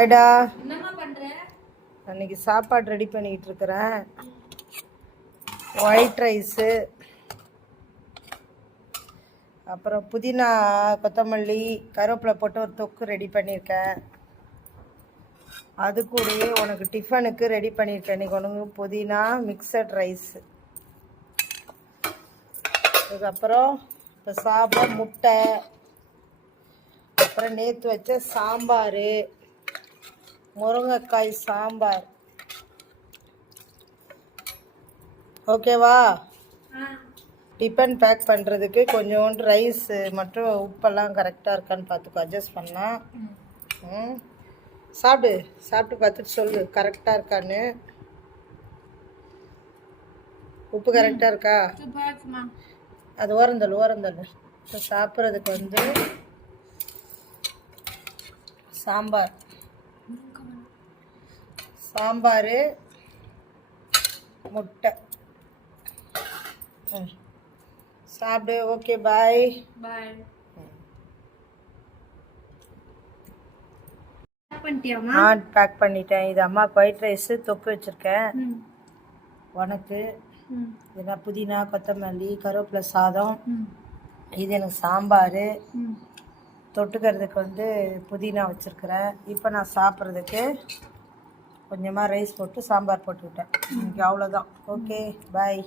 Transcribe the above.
ஹாய்டா. என்னம்மா பண்ற? அன்னைக்கு சாப்பாடு ரெடி பண்ணிட்டு இருக்கிறேன். ஒயிட் ரைஸு, அப்புறம் புதினா கொத்தமல்லி கருவேப்பிலை போட்டு ஒரு தொக்கு ரெடி பண்ணியிருக்கேன். அது கூடயே உனக்கு டிஃபனுக்கு ரெடி பண்ணியிருக்கேன். இன்றைக்கி உனக்கு புதினா மிக்சட் ரைஸு. அதுக்கப்புறம் இப்போ சாப்பிட முட்டை, அப்புறம் நேற்று வச்ச சாம்பார், முருங்கைக்காய் சாம்பார். ஓகேவா? டிஃபன் பேக் பண்ணுறதுக்கு கொஞ்சோண்டு ரைஸ் மற்றும் உப்பெல்லாம் கரெக்டாக இருக்கான்னு பார்த்துக்கோ. அட்ஜஸ்ட் பண்ணலாம். சாப்பிட்டு பார்த்துட்டு சொல்லு கரெக்டாக இருக்கான்னு. உப்பு கரெக்டாக இருக்கா? அது ஓரந்தள்ளு. இப்போ சாப்பிட்றதுக்கு வந்து சாம்பார் முட்டை. சாப்பிடு. ஓகே, பாய். பேக் பண்ணிட்டேன். இது அம்மாவுக்கு ஒயிட் ரைஸு தொக்கு வச்சுருக்கேன். உனக்கு இதுனா புதினா கொத்தமல்லி கருவேப்பிலை சாதம். இது எனக்கு சாம்பார். தொட்டுக்கிறதுக்கு வந்து புதினா வச்சுருக்கிறேன். இப்போ நான் சாப்பிட்றதுக்கு கொஞ்சமாக ரைஸ் போட்டு சாம்பார் போட்டுக்கிட்டேன். இன்னைக்கு அவ்வளோதான். ஓகே, பாய்.